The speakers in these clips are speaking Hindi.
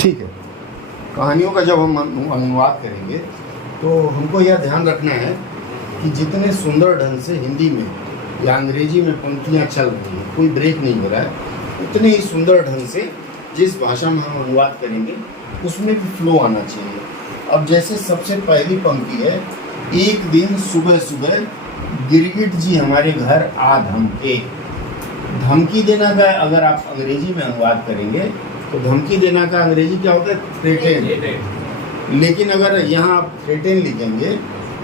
ठीक है। कहानियों का जब हम अनुवाद करेंगे तो हमको यह ध्यान रखना है कि जितने सुंदर ढंग से हिंदी में या अंग्रेजी में पंक्तियाँ चल रही हैं, कोई ब्रेक नहीं हो रहा है, उतने ही सुंदर ढंग से जिस भाषा में हम अनुवाद करेंगे उसमें भी फ्लो आना चाहिए। अब जैसे सबसे पहली पंक्ति है, एक दिन सुबह सुबह गिरगिट जी हमारे घर आ धमके। धमकी देना का अगर आप अंग्रेजी में अनुवाद करेंगे तो धमकी देना का अंग्रेजी क्या होता है? थ्रेटन। लेकिन अगर यहाँ आप थ्रेटन लिखेंगे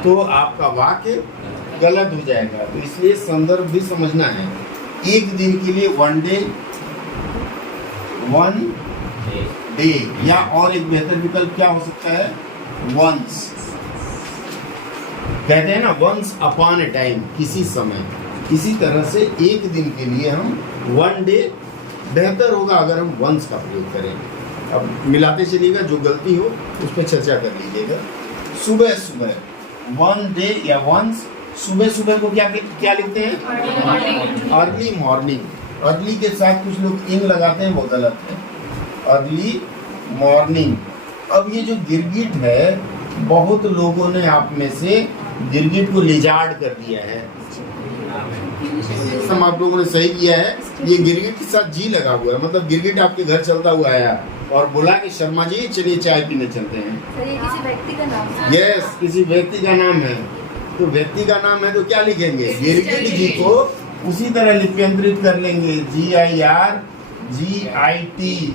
तो आपका वाक्य गलत हो जाएगा। तो इसलिए संदर्भ भी समझना है। एक दिन के लिए वन डे या और एक बेहतर विकल्प क्या हो सकता है? वंस। कहते हैं ना वंस अपॉन ए टाइम, किसी समय। इसी तरह से एक दिन के लिए हम वन डे बेहतर होगा अगर हम वंस का प्रयोग करें। अब मिलाते चलिएगा, जो गलती हो उस पर चर्चा कर लीजिएगा। सुबह सुबह, वन डे या वंस। सुबह सुबह को क्या लिखते हैं? Early morning. अर्ली के साथ कुछ लोग इन लगाते हैं, वो गलत है। Early morning. अब ये जो गिरगिट है, बहुत लोगों ने आप में से गिरगिट को लिजार्ड कर दिया है। हम आप लोगों ने सही किया है। ये गिरगिट के साथ जी लगा हुआ है, मतलब गिरगिट आपके घर चलता हुआ आया और बोला कि शर्मा जी चलिए चाय पीने चलते हैं। सर, ये किसी व्यक्ति का नाम है? यस, किसी व्यक्ति का नाम है। तो व्यक्ति का नाम है तो क्या लिखेंगे? गिरगिट जी को उसी तरह लिप्यंतरित कर लेंगे, GIRGIT,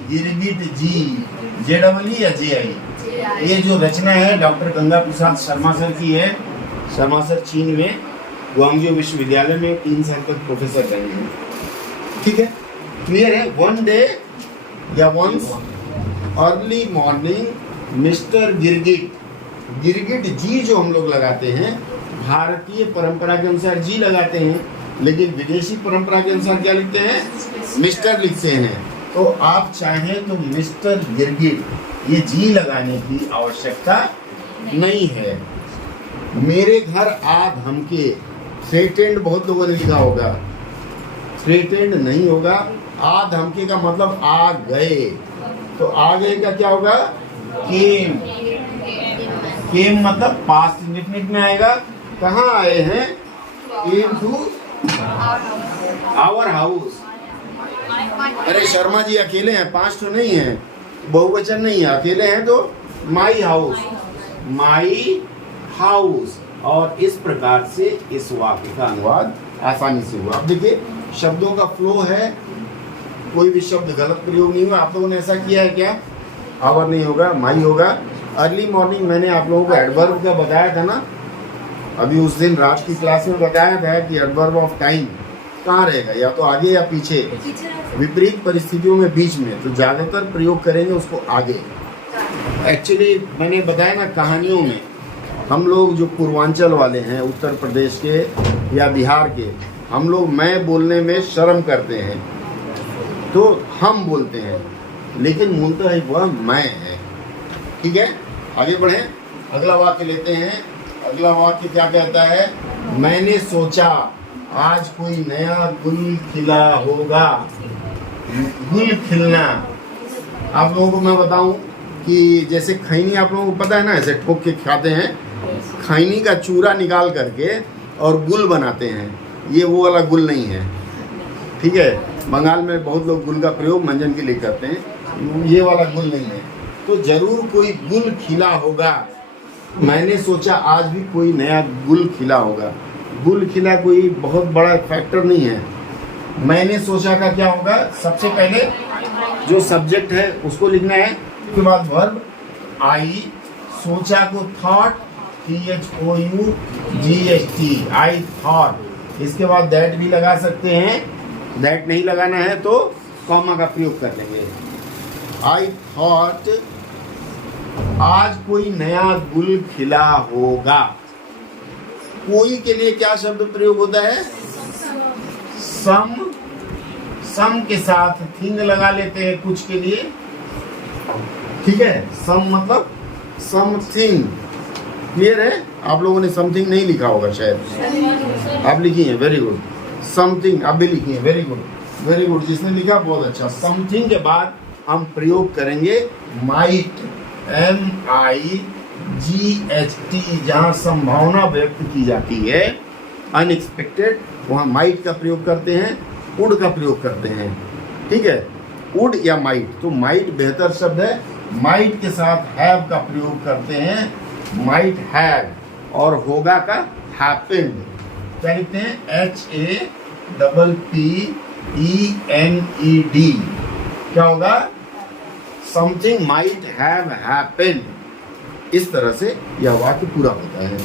गिरगिट जी, JEE या JI। ये जो रचना है डॉक्टर गंगा प्रसाद शर्मा सर की है। शर्मा सर चीन में गुआंगजू विश्वविद्यालय में 3 साल तक प्रोफेसर रहे हैं। ठीक है, क्लियर है? वन डे या वंस, अर्ली मॉर्निंग, मिस्टर गिरगिट। गिरगिट जी जो हम लोग लगाते हैं, भारतीय परंपरा के अनुसार जी लगाते हैं, लेकिन विदेशी परंपरा के अनुसार क्या लिखते हैं? मिस्टर लिखते हैं। तो आप चाहें तो मिस्टर गिरगिट, ये जी लगाने की आवश्यकता नहीं है। मेरे घर आ धमके, थ्रेटेंड बहुत लोगों ने लिखा होगा, थ्रेटेंड नहीं होगा। आ धमके का मतलब आ गए। तो आ गए का क्या होगा? केम। केम मतलब पास्ट इंडेफिनिट में आएगा। कहाँ आए हैं? Came to our house. अरे शर्मा जी अकेले हैं, 5 तो नहीं है, बहुवचन नहीं है, अकेले हैं तो माई हाउस, माई हाउस। और इस प्रकार से इस वाक्य का अनुवाद आसानी से हुआ। अब देखिए शब्दों का फ्लो है, कोई भी शब्द गलत प्रयोग नहीं हुआ। आप लोगों ने ऐसा किया है क्या? आवर नहीं होगा, माई होगा। अर्ली मॉर्निंग मैंने आप लोगों को एडवर्ब का बताया था ना, अभी उस दिन रात की क्लास में बताया था कि एडवर्ब ऑफ टाइम कहाँ रहेगा, या तो आगे या पीछे, विपरीत परिस्थितियों में बीच में। तो ज़्यादातर प्रयोग करेंगे उसको आगे। एक्चुअली मैंने बताया ना, कहानियों में हम लोग जो पूर्वांचल वाले हैं, उत्तर प्रदेश के या बिहार के, हम लोग मैं बोलने में शर्म करते हैं तो हम बोलते हैं, लेकिन मूलतः वह मैं है। ठीक है, आगे बढ़ें, अगला वाक्य लेते हैं। अगला वाक्य क्या कहता है? मैंने सोचा आज कोई नया गुल खिला होगा। गुल खिलना, आप लोगों को मैं बताऊं कि जैसे खैनी आप लोगों को पता है ना, ऐसे ठोक के खाते हैं, खैनी का चूरा निकाल करके और गुल बनाते हैं। ये वो वाला गुल नहीं है। ठीक है, बंगाल में बहुत लोग गुल का प्रयोग मंजन के लिए करते हैं, ये वाला गुल नहीं है। तो जरूर कोई गुल खिला होगा। मैंने सोचा आज भी कोई नया गुल खिला होगा। गुल खिला कोई बहुत बड़ा फैक्टर नहीं है। मैंने सोचा का क्या होगा? सबसे पहले जो सब्जेक्ट है उसको लिखना है, उसके बाद वर्ब आई, सोचा को थॉट, THOUGHT, आई थॉट। इसके बाद दैट भी लगा सकते हैं, दैट नहीं लगाना है तो कॉमा का प्रयोग कर लेंगे। आई थॉट आज कोई नया गुल खिला होगा। कोई के लिए क्या शब्द प्रयोग होता है? सम। सम के साथ थिंग लगा लेते हैं कुछ के लिए। ठीक है, सम मतलब समथिंग। क्लियर है? आप लोगों ने समथिंग नहीं लिखा होगा शायद, आप लिखी हैं, वेरी गुड। समथिंग आप भी लिखी हैं, वेरी गुड वेरी गुड। जिसने लिखा बहुत अच्छा। समथिंग के बाद हम प्रयोग करेंगे माइट, MIGHT, जहां संभावना व्यक्त की जाती है, अनएक्सपेक्टेड, वहां माइट का प्रयोग करते हैं, वुड का प्रयोग करते हैं। ठीक है, वुड या माइट, तो माइट बेहतर शब्द है। माइट के साथ हैव का प्रयोग करते हैं, माइट हैव, और होगा का हैपेंड। क्या लिखते हैं? HAPPENED। क्या होगा? Something might have happened. इस तरह से यह वाक्य पूरा होता है।